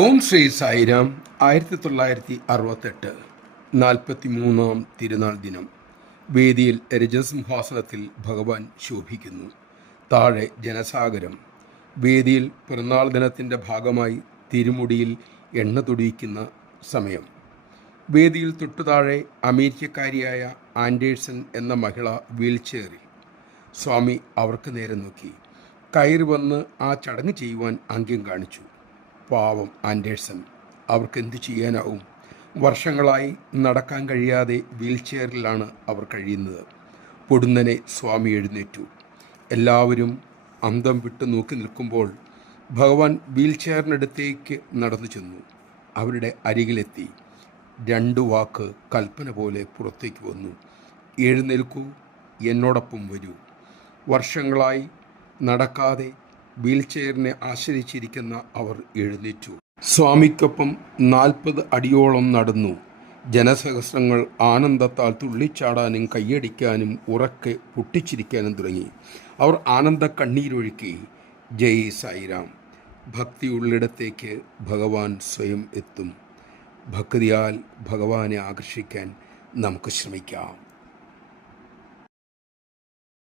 ഓം ശ്രീ സായിരാം. 1968 43-ാം തിരുനാൾ ദിനം. വേദിയിൽ രജസിംഹാസനത്തിൽ ഭഗവാൻ ശോഭിക്കുന്നു. താഴെ ജനസാഗരം. വേദിയിൽ പിറന്നാൾ ദിനത്തിൻ്റെ ഭാഗമായി തിരുമുടിയിൽ എണ്ണ തൊടിയിക്കുന്ന സമയം. വേദിയിൽ തൊട്ടുതാഴെ അമേരിക്കക്കാരിയായ ആൻഡേഴ്സൺ എന്ന മഹിള വീൽചെയറിൽ. സ്വാമി അവർക്ക് നേരെ നോക്കി. കയറി വന്ന് ആ ചടങ്ങ് ചെയ്യുവാൻ ആംഗ്യം കാണിച്ചു. പാവം ആൻഡേഴ്സൺ, അവർക്ക് എന്തു ചെയ്യാനാവും? വർഷങ്ങളായി നടക്കാൻ കഴിയാതെ വീൽചെയറിലാണ് അവർ കഴിയുന്നത്. പൊടുന്നനെ സ്വാമി എഴുന്നേറ്റു. എല്ലാവരും അന്തം വിട്ട് നോക്കി നിൽക്കുമ്പോൾ ഭഗവാൻ വീൽചെയറിനടുത്തേക്ക് നടന്നു ചെന്നു. അവരുടെ അരികിലെത്തി. 2 വാക്ക് കൽപ്പന പോലെ പുറത്തേക്ക് വന്നു. എഴുന്നേൽക്കൂ, എന്നോടൊപ്പം വരൂ. വർഷങ്ങളായി നടക്കാതെ വീൽചെയറിനെ ആശ്രയിച്ചിരിക്കുന്ന അവർ എഴുന്നേറ്റു. സ്വാമിക്കൊപ്പം 40 അടിയോളം നടന്നു. ജനസഹസ്രങ്ങൾ ആനന്ദത്താൽ തുള്ളിച്ചാടാനും കയ്യടിക്കാനും ഉറക്കെ പൊട്ടിച്ചിരിക്കാനും തുടങ്ങി. അവർ ആനന്ദ കണ്ണീരൊഴുക്കി. ജയ് സായിരാം. ഭക്തിയുള്ളിടത്തേക്ക് ഭഗവാൻ സ്വയം എത്തും. ഭക്തിയാൽ ഭഗവാനെ ആകർഷിക്കാൻ നമുക്ക് ശ്രമിക്കാം.